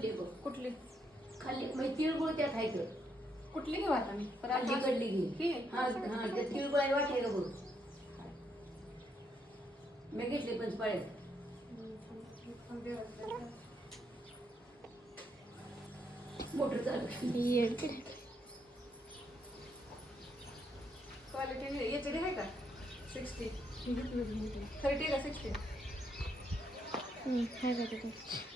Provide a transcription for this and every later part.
पडली बघ कुठली खाली म्हणजे तिळगुळ त्यात आहे तर कुठली घेऊ आता मी खाली कडली घे ही हा हा त्या तिळगुळ आहे वाटाय का बघ मी घेतले पंचपाळ्यात मोटर चालू क्वालिटी याच्याकडे आहे का 60 30 का 60 आहे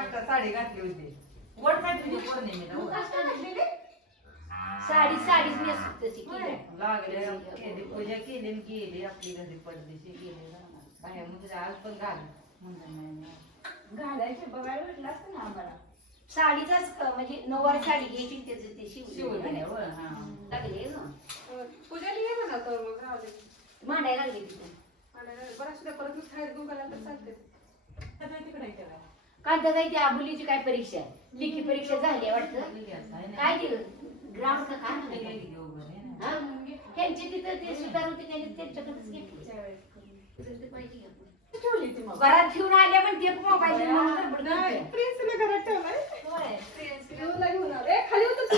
काष्टा साडी घातली होती. वट काय तुझ्या पौर्णिमेला तू वट. काष्टा घातलेली? साडीच नेसत तशी केली. लागले केली पूजा केली आणि गेली आपली घरी पडदेशी गेली बाहेर म्हणजे आज पण घाल म्हणलं नाही नाही. घालायचे बघायला भेटलं असतं ना आम्हाला. साडीचाच म्हणजे नऊवारी साडी घ्यायची त्याचं ते शिवलेलं शिवले वर, हा. लागले ना पूजा लिहे म्हणा तर मग राहू दे. मांडायला लागले तिथे. आणि बरं असू द्या, परत मी खायला गुंगाला तर चालते. तिकडे आहे त्याला. कांता जायची आबुलीची काय परीक्षा आहे लेखी परीक्षा झाली आहे वाटतं गेली आता, है ना? काय दिलं ग्राम का काय गेली म्हणायचं? की उभं, है ना? हा? ह्यांची तिथं ते सुधार होते त्यांनी त्यांच्याकडेच घेतली त्यावेळेस. ठेवली ती मग. घरात घेऊन आले पण ते मोबाईल नाही, प्रिन्सला घरात ठेवलाय. होय. प्रिन्सला घेऊन आलो. ए, खाली होतं तू.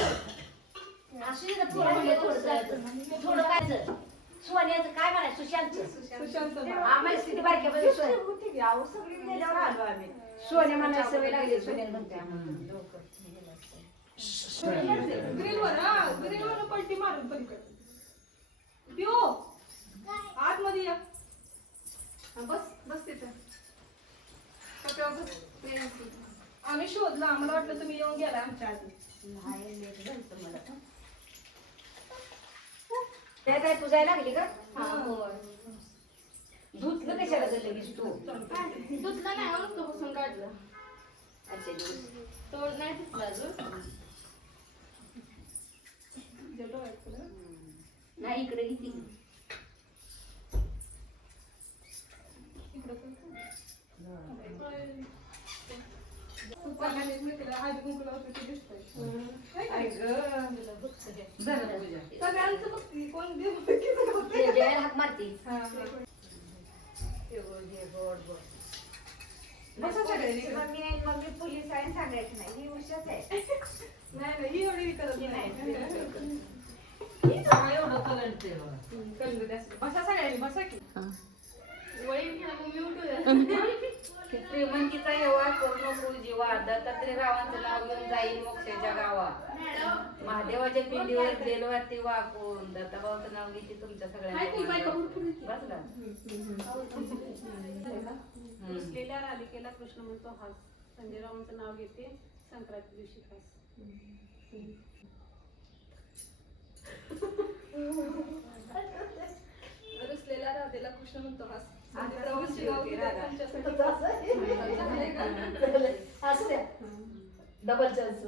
थोडं काय झालं? सोन्याचं काय म्हणायचं सुशांतचं सुशांतचं बाळ. आम्हाला स्थिती बारक्यामध्ये सोन्या होती की, अहो, सगळी गेल्यावर आलो आम्ही. सोन्या म्हणायला सवय लागली सोन्याला म्हणते आम्हाला. ग्रिलवर हा, ग्रिलवर पलटी मारून पलीकडे. पिओ, आतमध्ये या. हा, बस तिथं. कट्यावर बस. प्रिन्स. आम्ही शोधलं, आम्हाला वाटलं तुम्ही येऊन गेला आमच्या आधी. नाही, लेट झालं मला पण. त्या काय पुजायला लागली का हा, होय. धुतलं कशाला गं लगेच तू धुतलं नाही, वरचं बसून काढलं. अच्छा दिवस तो नाही धुतला अजून. जेवढं आहे तुला. नाही इकडे किती इकडं पण. खूप पाण्याने एकमेकीला हळदी कुंकू लावतो ते दिसतंय. आई गं. झालं पूजा. सगळ्यांचं बघती, कोण देव बघीचं नव्हतं. जेवायला हाक मारते हा, हा. बसा सगळे. मग मी पोलीस आहे आणि सांगायचं नाही. ही उषाच आहे. नाही, ही एवढी करत नाही. काय एवढं कलंट आहे बघा. कळलं ते असं. बसा सगळ्यांनी, बसा की. वळीन घ्या, मग मी उठू द्या. श्रीमंतीचा येवा करू नको जीवा दत्तात्रय रावांचं नाव घेऊन जाईल मोक्षाच्या गावा महादेवाच्या पिंडीवर देलवाती वाकून दत्ताभाऊचं नाव घेते तुमच्या हाय की, बायका सगळ्यांना उठून येते. बसला रुसलेल्या राधिकेला कृष्ण म्हणतो हास संजय रावांचं नाव घेते संक्रांती दिवशी खास रुसलेल्या राधेला कृष्ण म्हणतो हास. आता प्रवासी गाव घेते राधा. तुमच्यासाठी. डबल चान्स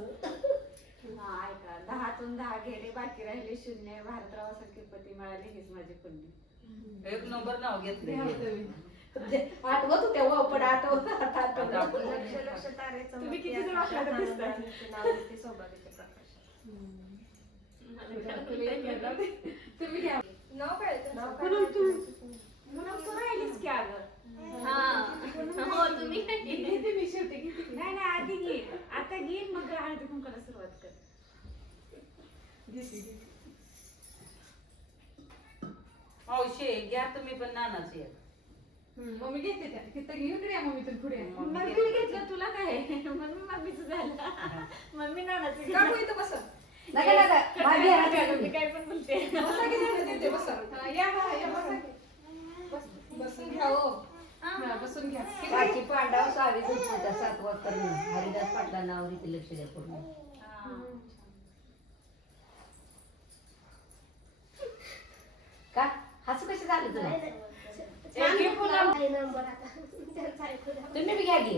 हा, ऐका. 10तून 10 गेले, बाकी राहिले 0. भारतरावासारखी पती मिळाली, हीच माझी पुण्य. एक नंबर नाव घेतले आठवत होत्या वापड आठवत आता आपण लक्ष लक्ष तारे तुम्ही किती चमकते, जण आपल्याला आकाशात दिसताय? आनंदाचे नाव घेते सौभाग्याच्या प्रकाशात. तुम्ही घ्या. नाव काय आहे त्याचं? नाव काय आहे? म्हणून तू राहिलीस की अगं. घेते मी शेवटी, घेते. नाही नाही, आधी घे. आता घे, मग हळदी कुंकवाला सुरुवात कर. घेते, घेते. मावशी घ्या तुम्ही पण नानाचे मम्मी घेते त्या. तिथं घेऊन या मम्मी तर पुढे. मग मी घेतलं, तुला काय आहे? मम्मी मम्मीचं झालं. मम्मी नानाचं काकू घेतलं. इथं बसा. नका नका माझी आहे. मी काय पण बोलते. बसा की तिथे, बसा. हा, या बसा की. बसून घ्या हो. हा, बसून घ्या. काची पांडव सावित्री होता 7 वाजता हरिदास पाटला नाव रीती लक्ष द्या पूर्ण का हसू कशी झालं तुला तुम्ही बी घ्या घे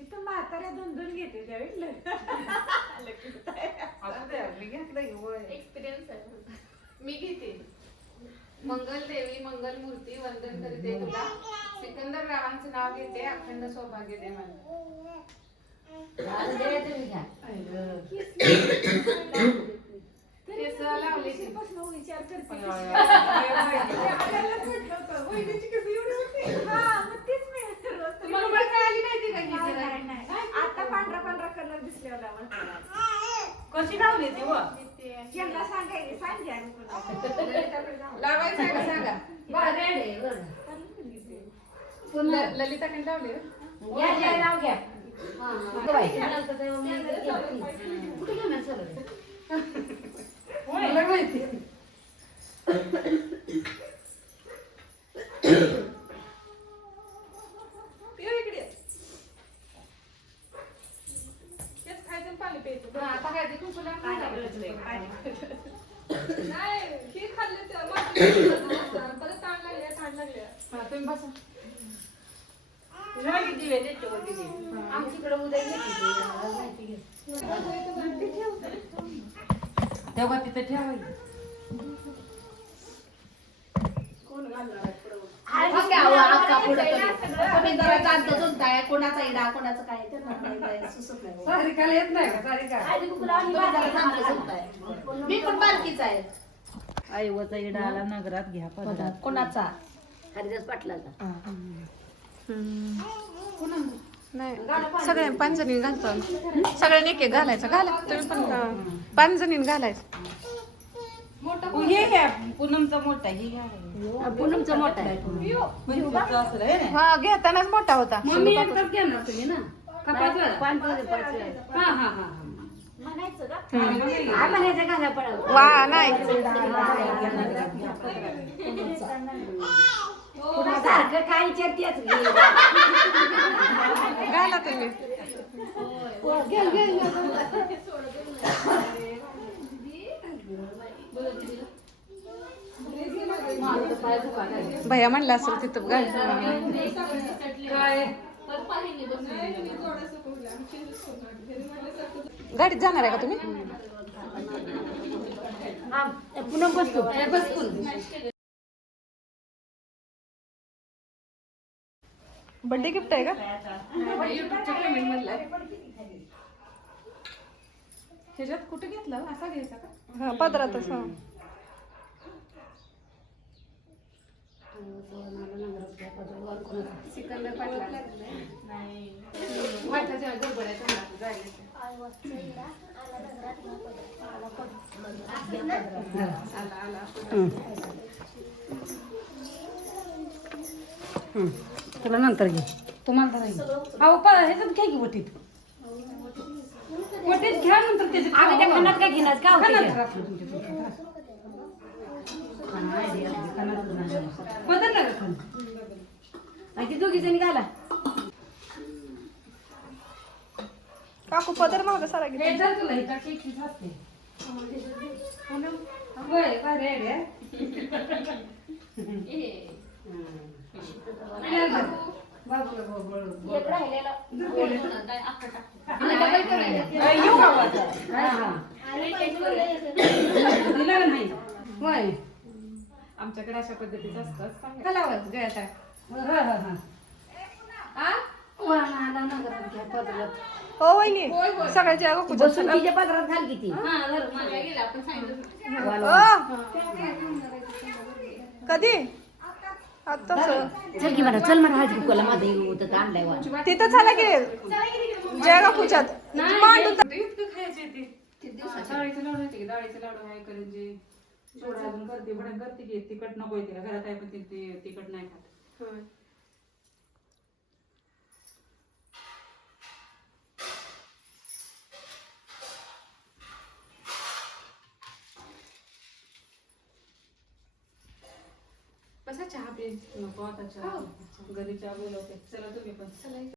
इथं म्हाताऱ्या 2-2 घेते त्यावेळी. असू द्या मी घेतलं की होय. एक्सपिरियन्स आहे. मी घेते. मंगल देवी मंगल मूर्ती वंदन करते तुला सिकंदर रावांचं नाव घेते अखंड सौभाग्य दे मला. आता दे तुम्ही घ्या केस लावले की. पासून विचार करते. वहिनीची केस एवढी होती. हा, मग तेच मी रोज तर- तुम्हाला ओळख आली नाही ती का ही नाही, जरा? नाही, नाही. आता पांढरा पांढरा कलर दिसलेला मला. कशी लावली ती व यांना सांगायचे, सांगे आणि कोणाला. लावायचं आहे का सांगा. बरं, रेड आहे, बरं. ललिताकडे लावले घ्या घ्या नाव घ्या हा, बाई. म्हणाल तेव्हा मी घेतली. कुठे घेऊन चालू मला माहिती. नाही हे खाल्ले ते परत ताण लागल्या तुम्ही बसा आमच्याकडे उद्या तेव्हा तिथं ठेवायचं. जरा जाणतं जुनताय कोणाचा इडा कोणाचं काय ते नाही सुचत नाही सारिकाला येत नाही का सारिका? मी पण बारकीच आहे आईवचा इडा आला नगरात घ्या पदरात. कोणाचा हरिदास पाटलाचा नाही सगळ्या 5 जणी घालतो सगळ्यांनी एक घालायचं घाला तुम्ही पण 5 जणी घालायचं हे घ्या पूनमचा मोठा हे घ्या. पूनमचा मोठा आहे पंचवीसचा असलं आहे ना? हा घेतानाच मोठा होता मम्मी एकटाच घेणार तुम्ही ना का पाच वेळा? पाच हा हा हा म्हणायचं का काय म्हणायचं घाला पडा वा नाही सारखं काय विचारतेच घाला तुम्ही भैया म्हणला असेल तिथं घाल गाडीत जाणार आहे का तुम्ही पुन्हा बसतो बर्थडे गिफ्ट आहे का ह्याच्यात कुठे घेतला असा घ्यायचा का हा पदरातच हा तुला नंतर घे तुम्हाला अहो ह्याच्यात घ्या की वटीत वटीत घ्या नंतर त्याच्यात त्या खणात काय घेणार का बदलला का खण? ती दोघी जणी घाला काकू पदर माग सारा घे हे जर तुला इथं केक असते होय काय रे रे बाबूला येऊ का आता? दिला का नाही होय आमच्याकडे अशा पद्धतीचं असतं कलावर गळ्यात आहे हो वहिनी सगळ्याच्या बसून तिच्या पदरात घाल किती कधी आता चल की म्हणा चल म्हणा हळदी कुकला माझं होतं का आणलाय वा तिथं झाला की जयगा पूजात मांडून खायचे ते डाळीचे लाडू येते की डाळीचे लाडू आहे करंजी सोडा अजून करते भडंग करते की तिखट नको तिला घरात आहे पण ते तिखट नाही खात बसा चहा प्यायची नको आता चहा घरी चहा बोलवते चला तुम्ही पण